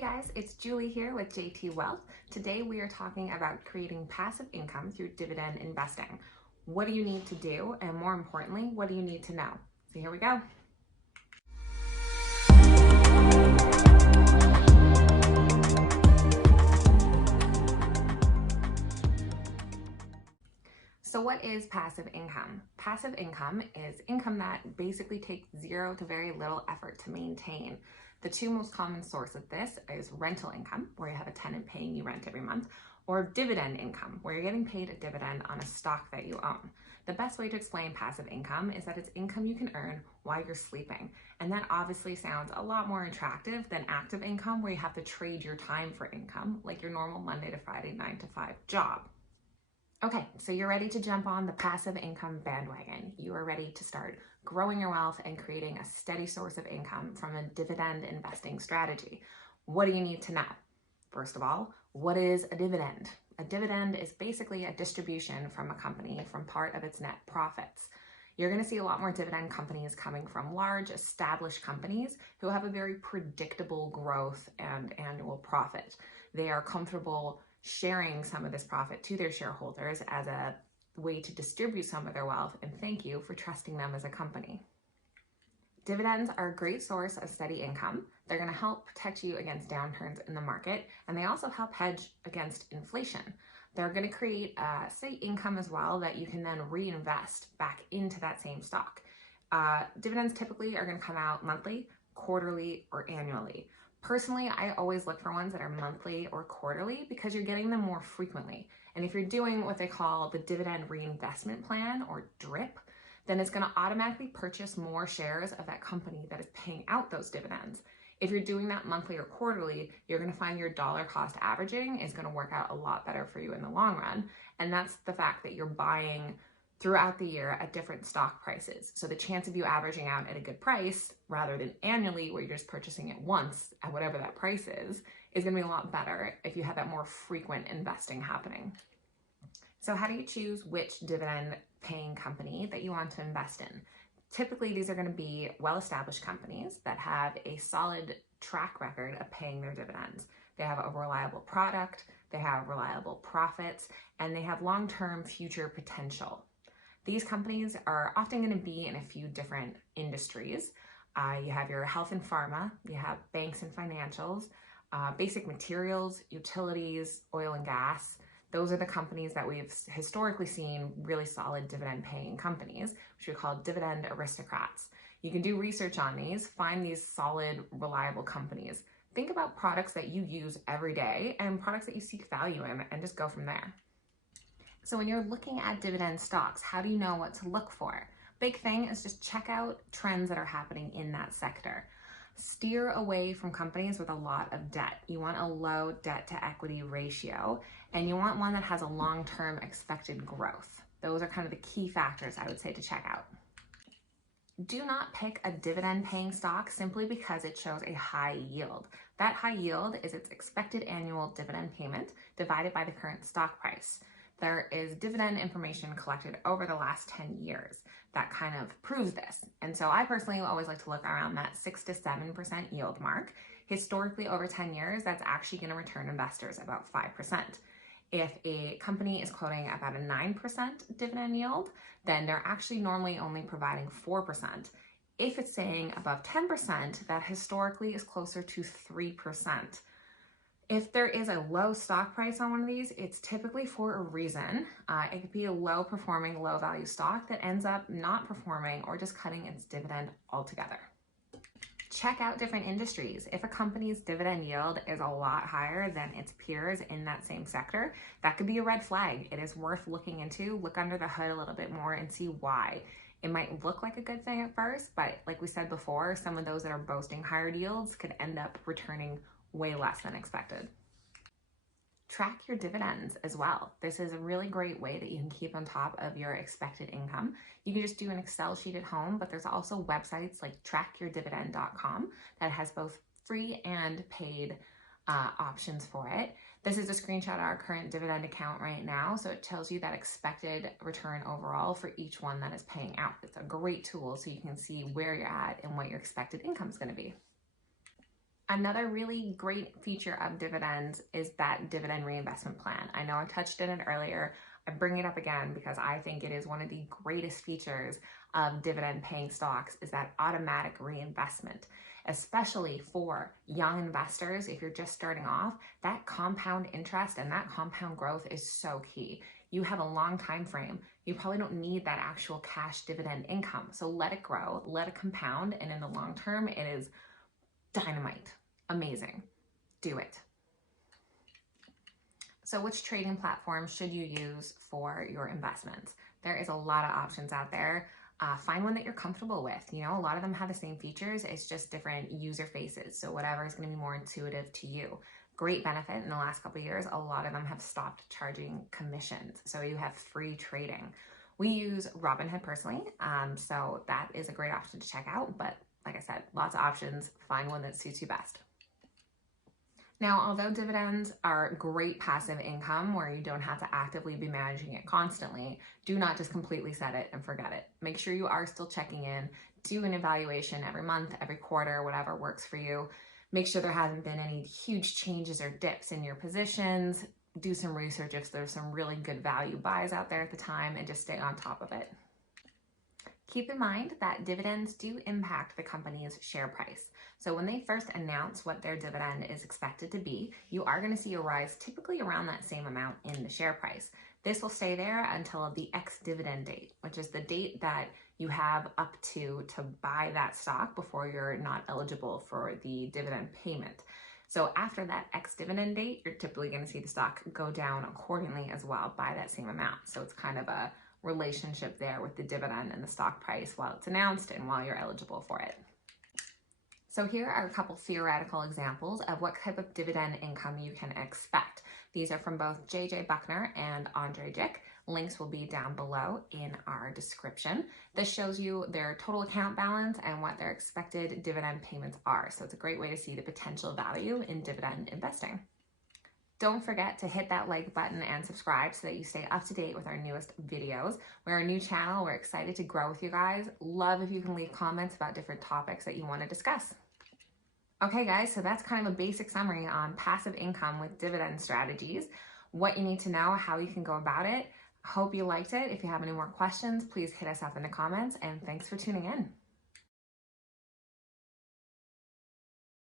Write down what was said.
Hey guys, it's Julie here with JT Wealth. Today we are talking about creating passive income through dividend investing. What do you need to do? And more importantly, what do you need to know? So here we go. So what is passive income? Passive income is income that basically takes zero to very little effort to maintain. The two most common sources of this is rental income, where you have a tenant paying you rent every month, or dividend income, where you're getting paid a dividend on a stock that you own. The best way to explain passive income is that it's income you can earn while you're sleeping. And that obviously sounds a lot more attractive than active income, where you have to trade your time for income, like your normal Monday to Friday 9 to 5 job. Okay, so you're ready to jump on the passive income bandwagon. You are ready to start growing your wealth and creating a steady source of income from a dividend investing strategy. What do you need to know? First of all, what is a dividend? A dividend is basically a distribution from a company from part of its net profits. You're going to see a lot more dividend companies coming from large established companies who have a very predictable growth and annual profit. They are comfortable sharing some of this profit to their shareholders as a way to distribute some of their wealth and thank you for trusting them as a company. Dividends are a great source of steady income. They're going to help protect you against downturns in the market, and they also help hedge against inflation. They're going to create steady income as well that you can then reinvest back into that same stock. Dividends typically are going to come out monthly, quarterly, or annually. Personally, I always look for ones that are monthly or quarterly because you're getting them more frequently. And if you're doing what they call the dividend reinvestment plan, or DRIP, then it's going to automatically purchase more shares of that company that is paying out those dividends. If you're doing that monthly or quarterly, you're going to find your dollar cost averaging is going to work out a lot better for you in the long run. And that's the fact that you're buying throughout the year at different stock prices. So the chance of you averaging out at a good price rather than annually where you're just purchasing it once at whatever that price is going to be a lot better if you have that more frequent investing happening. So how do you choose which dividend paying company that you want to invest in? Typically, these are going to be well-established companies that have a solid track record of paying their dividends. They have a reliable product, they have reliable profits, and they have long-term future potential. These companies are often going to be in a few different industries. You have your health and pharma, you have banks and financials, basic materials, utilities, oil and gas. Those are the companies that we've historically seen really solid dividend paying companies, which we call dividend aristocrats. You can do research on these, find these solid, reliable companies. Think about products that you use every day and products that you seek value in, and just go from there. So when you're looking at dividend stocks, how do you know what to look for? Big thing is just check out trends that are happening in that sector. Steer away from companies with a lot of debt. You want a low debt to equity ratio, and you want one that has a long-term expected growth. Those are kind of the key factors I would say to check out. Do not pick a dividend paying stock simply because it shows a high yield. That high yield is its expected annual dividend payment divided by the current stock price. There is dividend information collected over the last 10 years that kind of proves this. And so I personally always like to look around that 6 to 7% yield mark. Historically, over 10 years, that's actually going to return investors about 5%. If a company is quoting about a 9% dividend yield, then they're actually normally only providing 4%. If it's saying above 10%, that historically is closer to 3%. If there is a low stock price on one of these, it's typically for a reason. It could be a low performing, low value stock that ends up not performing or just cutting its dividend altogether. Check out different industries. If a company's dividend yield is a lot higher than its peers in that same sector, that could be a red flag. It is worth looking into. Look under the hood a little bit more and see why. It might look like a good thing at first, but like we said before, some of those that are boasting higher yields could end up returning way less than expected. Track your dividends as well. This is a really great way that you can keep on top of your expected income. You can just do an Excel sheet at home, but there's also websites like trackyourdividend.com that has both free and paid options for it. This is a screenshot of our current dividend account right now, so it tells you that expected return overall for each one that is paying out. It's a great tool so you can see where you're at and what your expected income is going to be. Another really great feature of dividends is that dividend reinvestment plan. I know I touched on it earlier. I bring it up again because I think it is one of the greatest features of dividend paying stocks is that automatic reinvestment, especially for young investors. If you're just starting off, that compound interest and that compound growth is so key. You have a long time frame. You probably don't need that actual cash dividend income. So let it grow, let it compound, and in the long term, it is dynamite. Amazing. Do it. So which trading platform should you use for your investments? There is a lot of options out there. Find one that you're comfortable with. You know, a lot of them have the same features. It's just different user faces. So whatever is going to be more intuitive to you. Great benefit in the last couple of years. A lot of them have stopped charging commissions. So you have free trading. We use Robinhood personally. So that is a great option to check out. But like I said, lots of options. Find one that suits you best. Now, although dividends are great passive income where you don't have to actively be managing it constantly, do not just completely set it and forget it. Make sure you are still checking in, do an evaluation every month, every quarter, whatever works for you. Make sure there hasn't been any huge changes or dips in your positions. Do some research if there's some really good value buys out there at the time and just stay on top of it. Keep in mind that dividends do impact the company's share price. So when they first announce what their dividend is expected to be, you are going to see a rise typically around that same amount in the share price. This will stay there until the ex-dividend date, which is the date that you have up to buy that stock before you're not eligible for the dividend payment. So after that ex-dividend date, you're typically going to see the stock go down accordingly as well by that same amount. So it's kind of a relationship there with the dividend and the stock price while it's announced and while you're eligible for it. So here are a couple theoretical examples of what type of dividend income you can expect. These are from both Buckner and Andrei Jikh. Links will be down below in our description. This shows you their total account balance and what their expected dividend payments are. So it's a great way to see the potential value in dividend investing. Don't forget to hit that like button and subscribe so that you stay up to date with our newest videos. We're a new channel. We're excited to grow with you guys. Love if you can leave comments about different topics that you want to discuss. Okay guys, so that's kind of a basic summary on passive income with dividend strategies, what you need to know, how you can go about it. Hope you liked it. If you have any more questions, please hit us up in the comments, and thanks for tuning in.